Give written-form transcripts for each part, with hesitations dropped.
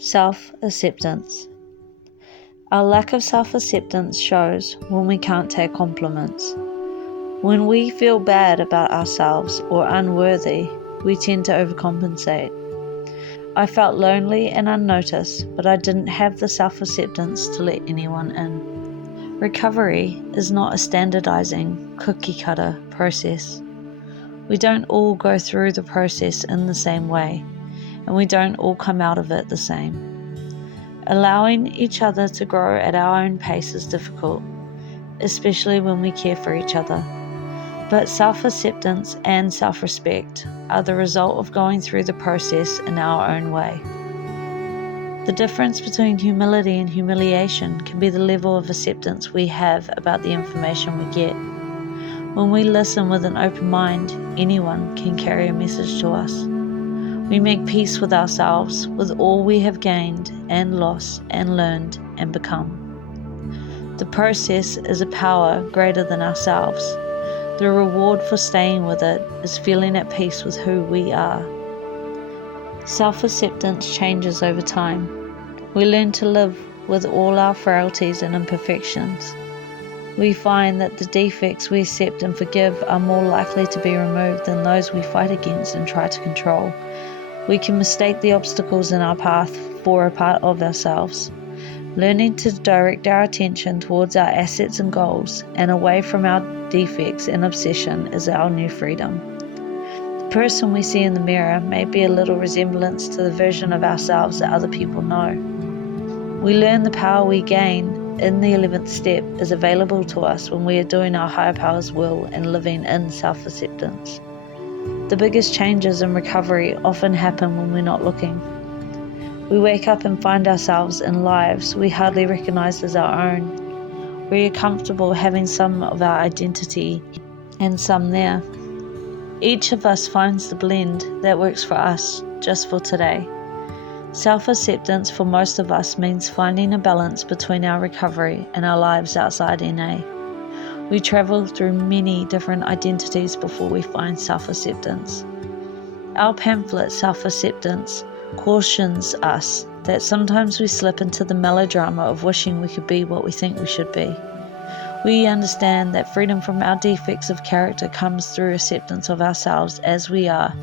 Self-acceptance. Our lack of self-acceptance shows when we can't take compliments. When we feel bad about ourselves or unworthy, we tend to overcompensate. I felt lonely and unnoticed, but I didn't have the self-acceptance to let anyone in. Recovery is not a standardizing, cookie-cutter process. We don't all go through the process in the same way, and we don't all come out of it the same. Allowing each other to grow at our own pace is difficult, especially when we care for each other. But self-acceptance and self-respect are the result of going through the process in our own way. The difference between humility and humiliation can be the level of acceptance we have about the information we get. When we listen with an open mind, anyone can carry a message to us. We make peace with ourselves, with all we have gained and lost and learned and become. The process is a power greater than ourselves. The reward for staying with it is feeling at peace with who we are. Self-acceptance changes over time. We learn to live with all our frailties and imperfections. We find that the defects we accept and forgive are more likely to be removed than those we fight against and try to control. We can mistake the obstacles in our path for a part of ourselves. Learning to direct our attention towards our assets and goals and away from our defects and obsession is our new freedom. The person we see in the mirror may be a little resemblance to the version of ourselves that other people know. We learn the power we gain in the 11th step is available to us when we are doing our higher power's will and living in self-acceptance. The biggest changes in recovery often happen when we're not looking. We wake up and find ourselves in lives we hardly recognize as our own. We are comfortable having some of our identity and some there. Each of us finds the blend that works for us, just for today. Self-acceptance for most of us means finding a balance between our recovery and our lives outside NA. We travel through many different identities before we find self-acceptance. Our pamphlet, Self-Acceptance, cautions us that sometimes we slip into the melodrama of wishing we could be what we think we should be. We understand that freedom from our defects of character comes through acceptance of ourselves as we are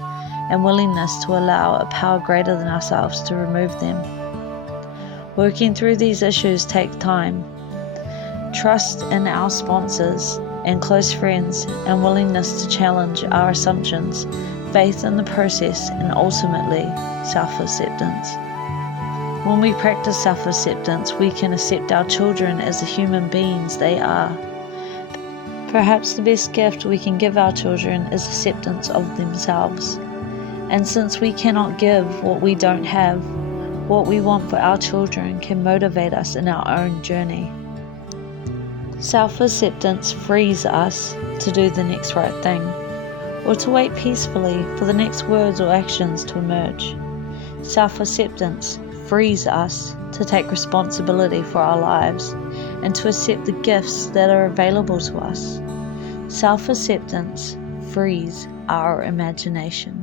and willingness to allow a power greater than ourselves to remove them. Working through these issues takes time. Trust in our sponsors and close friends and willingness to challenge our assumptions, faith in the process, and ultimately self-acceptance. When we practice self-acceptance, we can accept our children as the human beings they are. Perhaps the best gift we can give our children is acceptance of themselves. And since we cannot give what we don't have, what we want for our children can motivate us in our own journey. Self-acceptance frees us to do the next right thing, or to wait peacefully for the next words or actions to emerge. Self-acceptance frees us to take responsibility for our lives and to accept the gifts that are available to us. Self-acceptance frees our imagination.